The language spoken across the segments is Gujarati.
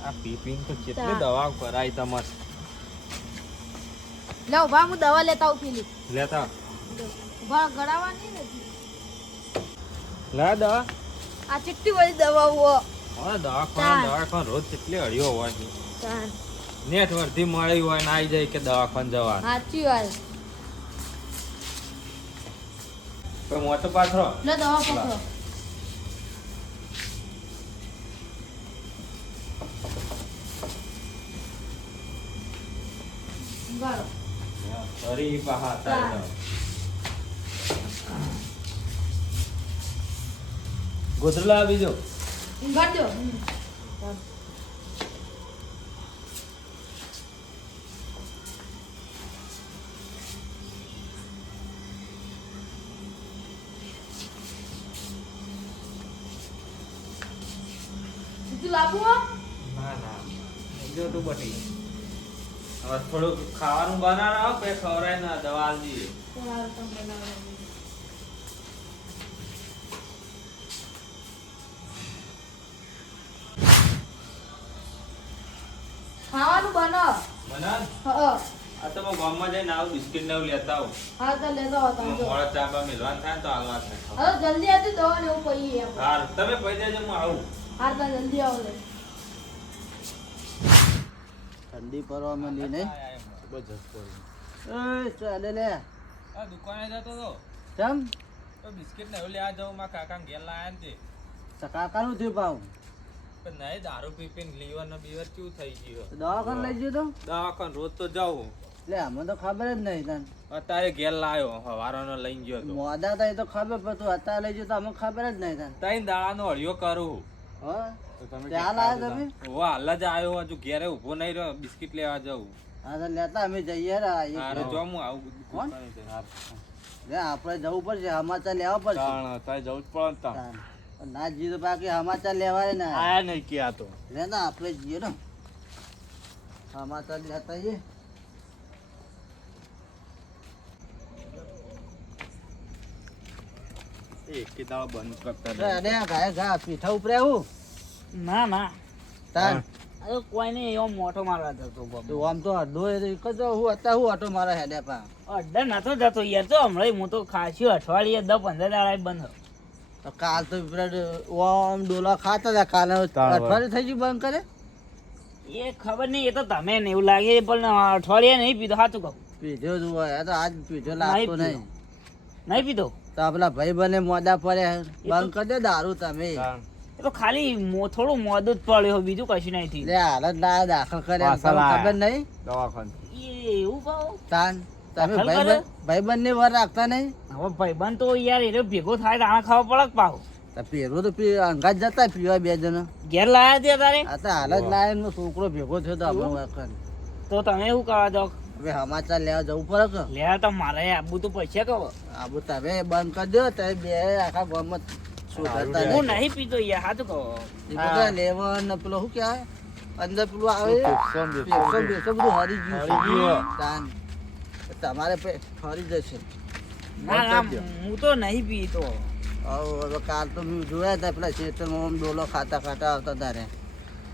આ પીપીન તો કેટલી દવા કરાય તમાર લો ભા હું દવા લેતા આવું પીલી લેતા ભા ગળાવાની નથી લે દવા આ ચિટ્ટી વાળી દવા હો હવે દવાખાન રોજ કેટલી હળિયો હોય છે નેટ વર્ધી મળી હોય ને આવી જાય કે દવાખાન જવા સાચી વાત કોઈ મોટો પાથરો લો દવા પકડો ગાળો ફરી પાહા તાર ગોધરા બીજો ગાળજો તું લાવો ના જો તું બટી હવે થોડું ખાવાનું બનાવો પછી ખવરાય ને દવા આલજી ખાવાનું બનાવ બનાવ હા આ તો હું ગામમાં જઈને આવું બિસ્કિટ ને એવું લેતા આવું હા તો લેતો આવતા મોડા ચાબા મિલવાનું થાય ને તો હાલવા થાય હવે જલ્દી આવતી દવા ને એવું કહીએ હા તમે કહી દેજો હું આવું હા તો જલ્દી આવો લે ઠંડી પડવા માંડી ને જબરજસ્ત પડી એ ચાલે લે આ દુકાને જતો તો ચમ તો બિસ્કિટ ને એવું લેવા જાઉં મારા કાકા ઘેર લાયા ને તે કાકાનું થયું પાવ પણ નહીં દારૂ પી પીને લીવર ને બીવર કેવું થઈ ગયું દવાખાને લઈ ગયો તો દવાખાને રોજ તો જાઉં લે અમને તો ખબર જ નહીં તને અત્યારે ઘેર લાયો હવારોનો લઈને ગયો તો મોડા થાય તો ખબર પડતું અત્યારે લઈ ગયો તો અમને ખબર જ નહીં તને તઈ દાડાનો હળિયો કરું હા તો તમે ત્યાં લાયા તમે ઓ હાલ જ આવ્યો હજુ ઘેરે ઊભો નહીં રહ્યો બિસ્કિટ લેવા જાઉં હા તો લેતા અમે જઈએ રા અરે જો હું આવું કોણ? દુકાને જઈને લે આપણે જવું પડશે સમાચાર લેવા પડશે તાણ જવું જ પડે ને તાન. ના જીતો બાકી સમાચાર લેવાય ને આયા નહીં ક્યાં તો લે ના આપણે જઈએ ને સમાચાર લેતા જઈએ એક દાડો બંધ કરતા અરે ગાય ગા પીઠા ઉપર આવું ના ના તાન અરે કોઈ નહીં એવો મોટો મારવા જતો બાબુ તું આમ તો અડધો એ તો જો હું અત્યારે હું ઓટો મારા હેડે પા અડધા નતો જતો યાર તો હમણાં હું તો ખાસ્યું અઠવાડિયે 10-15 દાડા બંધ તો કાલ તો ઓમ ડોલા ખાતા હતા કાલે અઠવાડિયે થઈ ગયું બંધ કરે એ ખબર નહીં એ તો તમે ને એવું લાગે પણ અઠવાડિયે નહીં પીધો સાચું કહું પીધો જ હોય તો આજ પીધો લાગતો નહીં નહીં પીધો તો આપણા ભાઈ બને મોડા પડે બંધ કરી દે દારૂ તમે એ તો ખાલી થોડું મોદું જ પડ્યો બીજું કશું નહીં થયું લે હાલત લાયા દાખલ કરે ખબર નહીં દવાખાને એ એવું કહો તાન તમે દાખલ કરે? ભાઈ બંને વર રાખતા નહીં હવે ભાઈબંધ તો યાર એ ભેગો થાય તો આને ખાવા પડે પાવ તો પેલું તો અંગાત જતા પીવા બે જણ ઘેર લાયા તે તારે આ તો હાલત લાયા છોકરો ભેગો થયો તો આપણો વખત તો તમે શું કરવા જાઓ હવે સમાચાર લેવા જવું પડે કે લે તો મારે આબુ તો પૈસા કહો આબુ તમે બંધ કરી દો તમે બે આખા ગામમાં સુધરતા હું નહીં નહીં પીતો યાર સાચું કહો એ બધા લેવન ને પેલો શું કહેવાય અંદર પેલું આવે પેપ્સો બેસો બધું હરી ગયું તાન તમારે ફરી જશે ના ના હું તો નહીં પીતો હવે કાલ તો મેં જોયા હતા પેલા ખેતરમાં આમ ડોલો ખાતા ખાતા આવતા તારે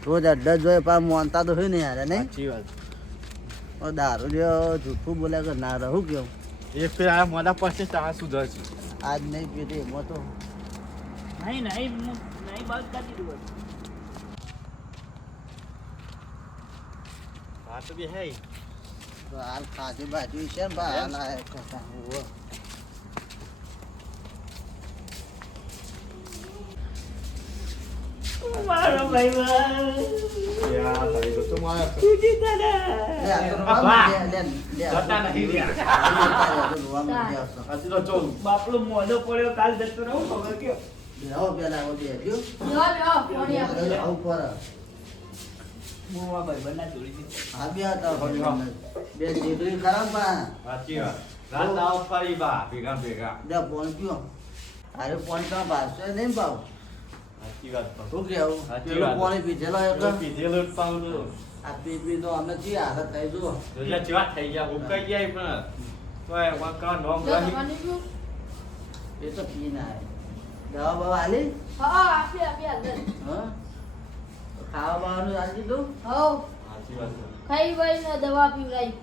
રોજ અડ્ડા જોઈએ પણ મોનતા તો હોય ને યાર નહીં સાચી વાત દારૂ જો જૂઠું બોલ્યા કે ના રહું કેવું એક ફેર આ મોડા પાસે તારા સુધર છે આજ નહીં પીધી એમાં તો નહીં નહીં હું નહીં બંધ કરી દીધું વાત બી હે તો હાલ ખાધી બાજુ છે ને બા હાલ આ કરતા હોવે. મારો ભાઈ યા ભાઈ તો મારા તૂટી ગયા લે, આ તો રોવાનું લે, લે, લે. જતા નહીં રહ્યા. રોવાનું લે, આવશો. હજી તો ચોલ બાપલો મોઢો પડ્યો કાલ જતો રહું ખબર કયો બેહો પેલા આવો બેહ્યો. લ્યો લ્યો પાણી આપો આવું પર. હું આ ભાઈ બના જોડી દીધો આ બે હતા બે દીકરી ખરાબ બા સાચી વાત રાત આવ ફરી બા ભેગા ભેગા લે ફોન કયો અરે ફોન તો ભાવશે નહીં ભાવ સાચી વાત તો શું કેવું સાચી પેલું વાત. પાણી પીધેલો એક પીધેલો જ પાવડો આ પી પી તો અમને જી હાલત થઈ જુઓ જોયા જેવા થઈ ગયા ઉકાઈ ગયા પણ તોય વાકા નોમ લ્યો રહી પાણી પીઓ એ તો પીને આવે. દવા બવા આલી? હા આપી અંદર. હા? તો ખાવા બાવાનું આલી દીધું? હઉ સાચી વાત છે. ખાઈ વળીને દવા પીવડાવી.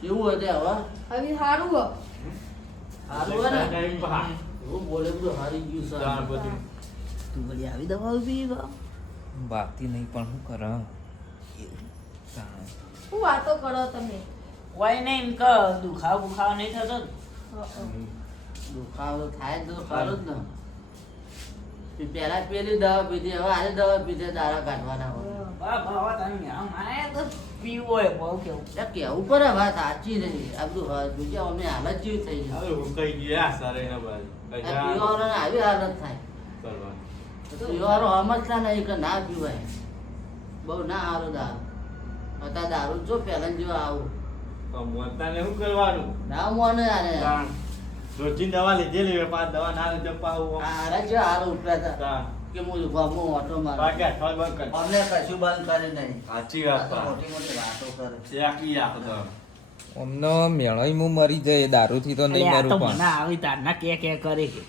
કેવું હતું હવે? હવે સારું હો. સારું હોય ને? ટાઈમ પા. એવું બોલે બધું હારી ગયું છે. તાણ બધું. તું વળી આવી દવા પી ગયો? બાકી નહીં પણ શું કર શું વાતો કરો તમે? કોઈ નહીં એમ કે દુખાવો બુખાવો નહીં થતો ને? દુખાવો થાય તો ખરો જ ને. પેલા પેલી દવા પીધી, હવે આજે દવા પીધી, દાડા કાઢવાના હોય. બાબા તમે આમ આયા તો પીવું હોય બહુ કેવું. એટલે કેવું પડે વાત સાચી નહીં. આ બધું બીજા અમને હાલત જેવી થઈ જાય. હવે હું કઈ ગયા સારે એના બાજુ. કઈ આ પીવાવાળાને આવી હાલત થાય. કરવાનું. તો પીવાનો સમજતા નહીં કે ના પીવાય. બહુ ના સારો દારૂ. અત્યારે દારૂ જો પહેલા જેવા આવું. તો મોતાને શું કરવાનું? ના મોને યાર. તાણ. રોજની દવા લીધેલી હોય, પાંચ દવા ના લીધે પાછું આમ. આરા જેવા હાલ ઉપડ્યા હતા. તાણ. કે હું ગામમાં ઓટો મારું. બાકી અઠવાડિયું બંધ કરી. અમને કશું બંધ કરે નહીં. સાચી આ વાત તો પા. મોટી મોટી વાતો કરે. શેકી આખો તો. અમને મેળાઈ હું મરી જાય દારૂથી તો નહીં અરે આ તો મરું મને પણ આવી તારના કે કરે છે.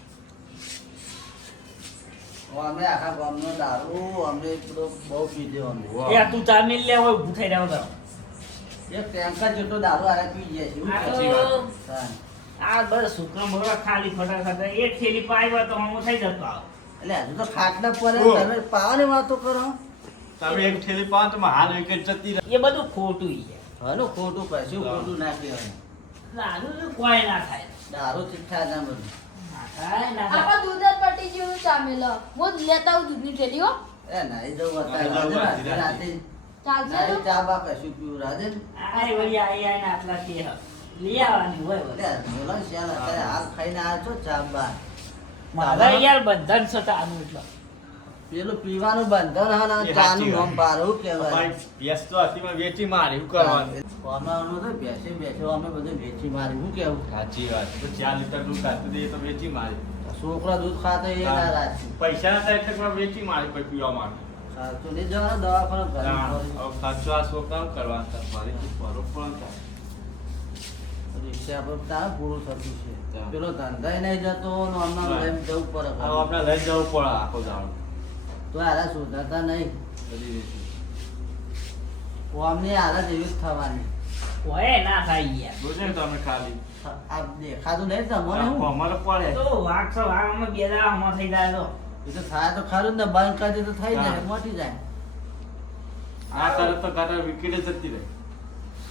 અમે આખા ગામનો દારૂ અમને બધો બહુ પીધો અમે. એ તું ચા મિલ લે હોય ઊભું થઈ રહ્યો તો. એક ટેન્કર જેટલો દારૂ આરે પી જાય છે. એવું આ કહે તો છે. હા. આ બસ છોકરા મોકરા ખાલી ખોટા ખાતા એક થેલી પાઈ તો હું થઈ જતો આવ. એટલે હજુ તો ખાટલા પડે ઓહ. તમે પાવાની વાતો કરો. તમે એક થેલી પાવ તો હાલ વિકેટ જતી રહે. એ બધું ખોટું છે. હલો ખોટું કશું હા. ખોટું ના કહેવાય. દારૂ તો કોઈ ના થાય. દારૂ ઠીકઠાક ના બધું. ના થાય ના થાય. આપા દૂધ જ પટી ગયું ચામેલો. હું જ લેતા આવું દૂધની થેલી હો. એ નાઈ જવું અત્યારે નાઈ જવું રાતે રાતે. ચાલશે નાઈ તો? ચા બા કશું પીવું રાધે. આય વળી આઈ આઈને આટલા કે હ. લઈ આવવાની હોય વળી. એટલે બોલો ને શ્યાલ અત્યારે હાલ ખાઈને આવ્યો છો ચા બા. મારા યાર બંધન છે તાનું એટલે. પેલું પીવાનું બંધન હા ને એ ચાનું સાચી વાત. નામ પાડવું કહેવાય. અમારી ભેંસ તો હતી પણ વેચી મારી. શું કરવાનું? અમારું તો બેસે બેસે અમે બધું વેચી મારી શું કેવું. સાચી વાત. તો 4 લીટર દૂધ ખાતું હતું, એ તો વેચી મારી. છોકરા દૂધ ખાતો એ ના રાખે. પૈસા નતા એટલે પણ વેચી મારી પછી પીવા માટે. સાચું નહીં જવાનું દવાખાને ઘરે તાણ. ફરી. હવે ખર્ચો આ છોકરાનું કરવાનું થાય. મારી તો ફરક પણ થાય. રિક્ષા પર તારે પૂરું થતું છે. હા. પેલો ધંધાય નહીં જતો ને હમણાં હા. લઈને જવું પડે હવે આપણે લઈ જવું પડે આખો દાડો. તો હારા સુધારતા નહીં. બધી વેચી. અમને હારા જેવી જ થવાની. કોઈ ના થાય યાર. જોજે ને તમે ખાલી. આ દેખાતું નહીં તમને હું. અમારે પડે. તો વાઘ છો વાઘ અમે બે દાડા હમણાં થઈ જાય તો. એ તો થાય તો ખરું જ ને બંધ કરી દે તો થઈ જાય હા. મોટી જાય. આ તરત તો ગાટર વિકેટે જતી રહે.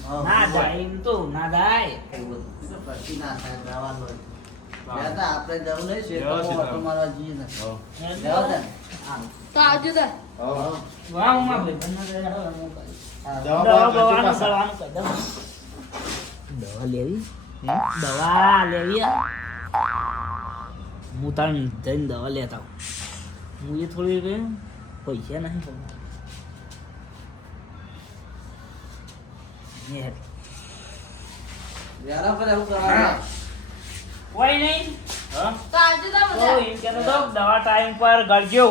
હા, ના હોય. જાય એમ તો ના જાય. એવું બધું. એ તો કશું ના થાય જવાનું હોય. હા. ત્યાં તો આપણે જવું નહીં છે વ્યવસ્થિત ઓટો મારવા જઈએ ને. હો. જાઓ તાન. તો આવજો તાર. હા. વાહ હું માં ભાઈબંધનો જોડે હાલો હું કરીશ. હા. દવા દવા બવા બવાનું પાછા. કરવાનું કહી દઉં. દવા લેવી દવા લેવી આ? હું તાર જઈને દવા લેતા આવું. હું એ થોડી કહ્યું પૈસા નહીં તમારે. યાર, વ્યારા પર એવું કરવાનું. કોઈ નહીં. હા? તો આવજો તાર તો બધા. એમ કહેતો હતો કે દવા ટાઈમ પર ગળજો.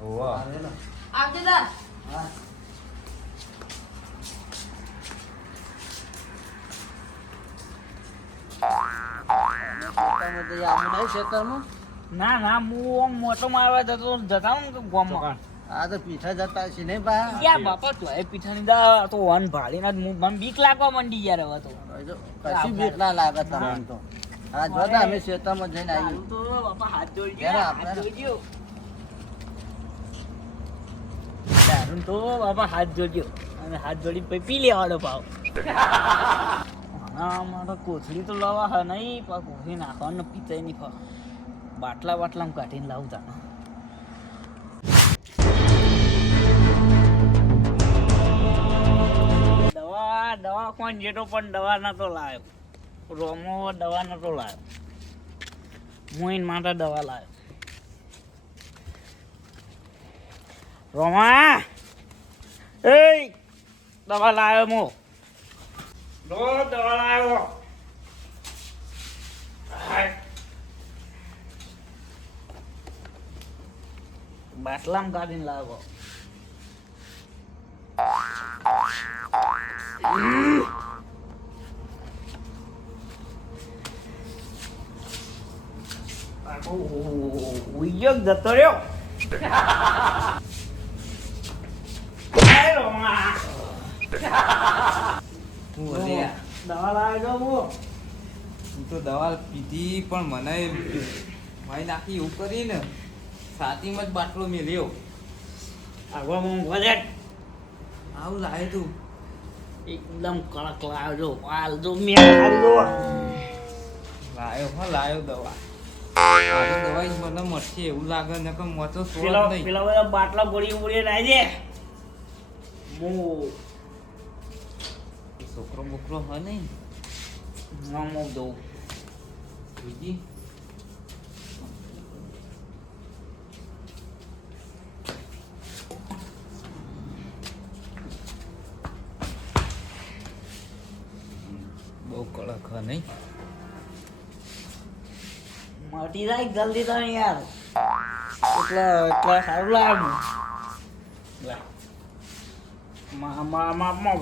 હોવે. આવે ને. આવજો તાર. હા. તમે તો આવું નહીં ખેતરમાં? ના ના હું આમ મોટો મારવા જતો જતા હું ને ગામમાં. આ તો પીઠા જતા છે નહીં પા. યાર બાપા તો એ પીઠાની દા તો વન ભાળીને જ મને બીક લાગવા માંડી યાર હવે તો. કશી બીક ના લાગે તમને તો. હા જોતા અમે ખેતરમાં જઈને તારું આવી. તો બાપા હાથ જોડજો યાર, હાથ આપણે- જોડજો. તારું તો બાપા હાથ જોડજો અને હાથ જોડી પછી પી લેવાનો ભાવ. આમાં તો કોથળી તો લાવવા હા નહીં પણ કોથળી નાખવાનું પીતાય નહીં ખા. બાટલા બાટલામાં કાઢીને લાવું તાનો. દવા કોણ જેટો પણ દવા નતો લાવ્યો. રોમો દવા નતો લાવ્યો. હું એના માટે દવા લાવ્યો. રોમા એ દવા લાવ્યો મો દવા લાવ્યો. બાટલામાં કાઢીને લાવ્યો. ઉઈયો જતો રહ્યો. આય રોમા. હું અલ્યા દવા લાવ્યો છો હું. હું તો દવા પીધી પણ મને ભાઈ નાખી એવું કરીને છાતીમાં જ બાટલો મેલ્યો. આગળ હું વજેટ આવું લાવે તું એકદમ કડક લાવજો. હાલ જો મેં ખાલી દો. લાયો હા લાયો દવા. આવી દવા જ મને મળશે એવું લાગે ને કે મોતો સોળ પેલા નહીં. પેલા બધા બાટલા ગોળી નાઈ દે. હું છોકરો બોકરો હોય નહીં નામો દઉં. બીજી બહુ કડક હોય નહીં. મટી જાય જલ્દી તો યાર. એટલે સારું લાગે. માપમાં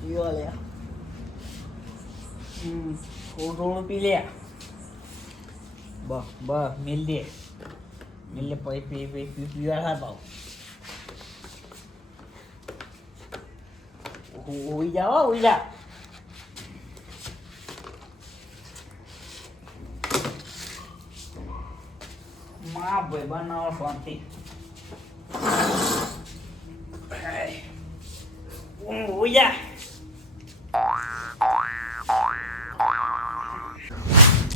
પીવા લે. થોડું પી લે. મિલ દે પછી પીવા હા ભાવ. ઉઈ જા. માં ભાઈ બનાવો શાંતિ. ઉઈ જા.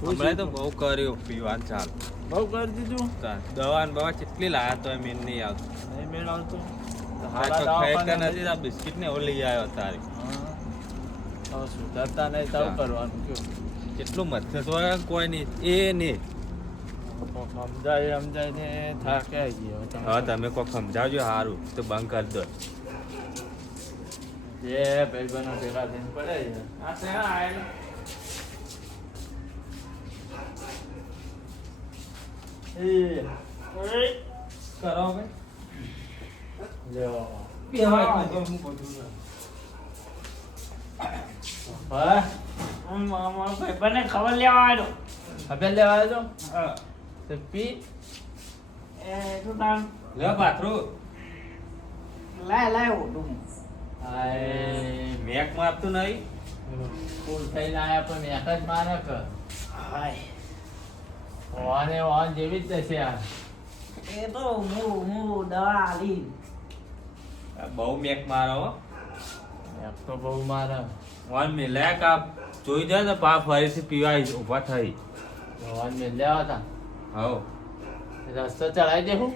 હમણાં તો બહુ કર્યું પીવાનું ચાલુ. બહુ કરી દીધું. દવા ને બવા કેટલી લાયા તો મેં નહીં આવતું. નહીં મેળ આવતો. નથી આ બિસ્કિટ ને એવો લઈ આવ્યો તારે. સુધારતા નહીં તો કરવાનું કયું કેટલું મથે તો કોઈ નહીં એ નહીં. સમજાય ને થાક્યા ગયો હવે તમે કોઈક સમજાવજો સારું તો બંધ કરી દો. જે ભાઈબંધો ભેગા થઈને પડે છે આ તે આયેલો. ઓય કરો હવે લ્યો બેવાય તો હું બધું હા મારા ભાઈબંધને ખબર લેવા આવ્યો. હવે લેવા આવજો હા. તો પી એ તું તાર લે પાથરું લાય ઓઢું. હાય મેક મારતું નહીં. ફૂલ થઈને આયા પણ મેક જ મારે કે હાય વાને વાન જેવી જ થશે આ એ તો હું દવા આલી. બહુ મેક મારો હો. મેક તો બહુ મારે વન મિલ્યા કા જોઈ જાય ને પા ફરીથી પીવા ઊભા થઈ. વાન મેં લેવા હતા હવ રસ્તો ચડાવી દેવું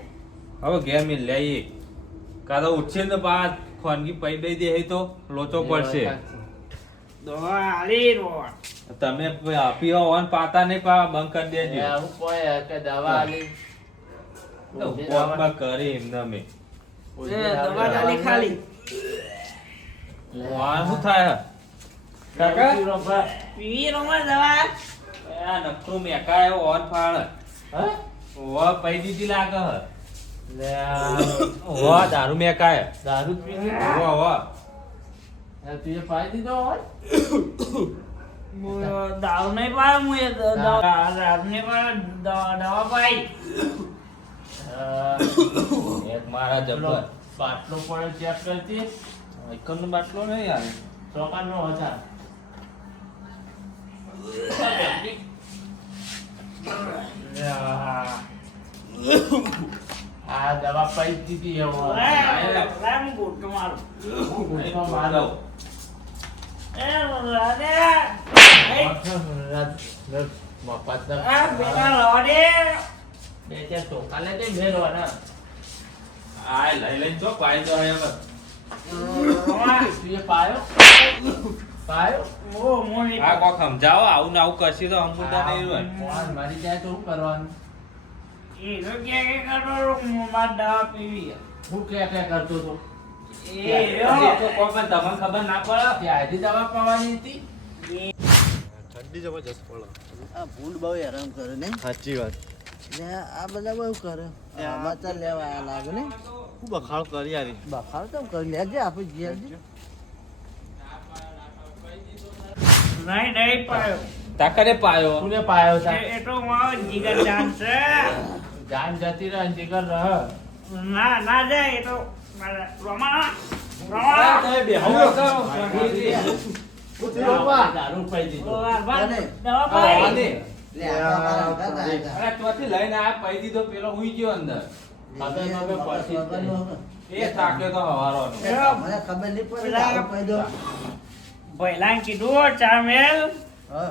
હવે ઘેર મિલ્યા એ કા તો ઉઠશે ને પા ખોનગી પૈ દઈ દે તો લોચો પડશે. દવા આલી રો. તમે પીવા હોન પાતા નહીં પા બંધ કરી દેજો. આવું કોઈ કે દવા આલી કોકમાં કરી એમને મેં દવા આલી ખાલી. વાન શું થાય કાકા પીવી રોમાં દવા. આ નકરું મેકા એવો ઓન ફાળ હા ઓવા પૈ દીધી લાગે હ લે ઓવા દારૂ મેકાય દારૂ પીને ઓવા ઓવા તું પાઈ દીધો હોય દારૂ નહીં પાય હું એ દારૂ નહીં પાય દવા પાઈ. એક મારા જબર બાટલો પડે ચેક કરતી એકનો બાટલો નહીં આવે ચોકાનો હતા આ દવા પાઈ દીધી એવો રામ ગોટો મારું. મારો એ રાધે મફત આ બેટા લોડે. બે ચાર ચોખા લે તે મેળવાના આ લઈ લઈને તો પાઈ દો હવે તું એ પાયો પાયો ઓ મોની આ કોક સમજાવો આવું ને આવું કરશે તો અમુદા નહીં હોય મોહન મારી જાય તો શું કરવાનું એ તો કે કરો માર દવા પીવી. હું કે કરતો તો તો કોક તમને ખબર ના પડે ત્યાંથી દવા પાવાની હતી આ ભૂંડ બહુ હેરાન કરે ને સાચી વાત ને આ બધા બહુ કરે સમાચાર લેવા આયા લાગે ને હું બખાડ કરી યારી બખાડ તો કરી લેજે આપણે જીયાજી નહીં પાયો તાકરે પાયો કોને પાયો તા એ તો મારો જીગર જાન છે જાન જતી રહે જીગર રહ ના જાય એ તો મારા રોમા દારૂ પી દીધો દવા પાઈ લે આ મારા ઘર આયા અરે ત્યાંથી લઈને આ પૈ દીધો પેલો હુઈ ગયો અંદર ખબર પડતી જ નહીં. એ થાક્યો તો હવારો મને ખબર નહીં પડી દારૂ પી દો ભૈલાને કીધું ચા મેલ હા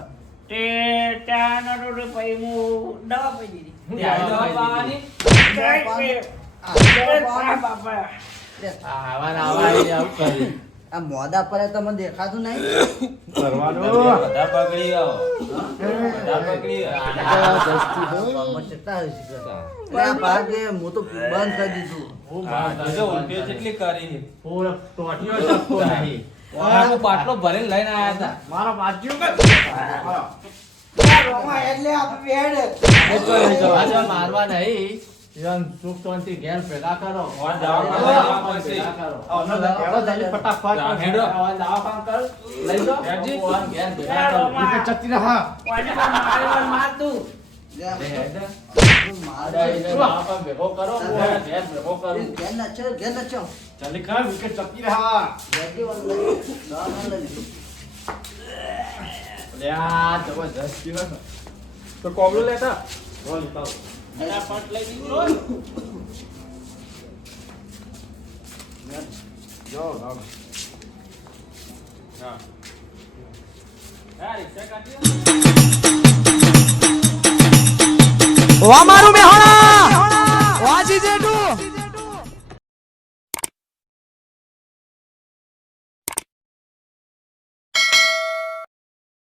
તે ચા નતો તો પછી હું દવા પી દીધી બાપા આવા આવું કરી આ મોદા પર તમને દેખાતું નહીં બધા પકડી આવો બધા પકડી ગામમાં કેટલા હશે એટલે આ ભાગે હું તો બંધ કરી દીધું ઉલટીઓ કેટલી કરી પૂરો ટોટિયો શકતો નહીં હું પાટલો ભરીને લઈને આયા હતા મારો બાજુ આજે મારવા નહીં યન સુખ શાંતિ ઘેર ભેગા કરો ફટાફટ હેડો. દવાખાન કર લઈ લો હેડજી. ઘેર ભેગા કરો ચતી રહા દવાખાન ભેગો કરો ઘેર ભેગો કરું ઘેર ના ચલ ઘેર ના ચલ ચાલી કર વિકેટ ચતી રહા ઘેરથી વાળું લઈ દવાખાને લઈ લીધું. લે આ જબરજસ્ત કહેવાય. તો કોબલો લેતા ફટાફટ લઈ દીધો જાઓ જાઓ હા રિક્ષા કાઢી અમારું મેહોણા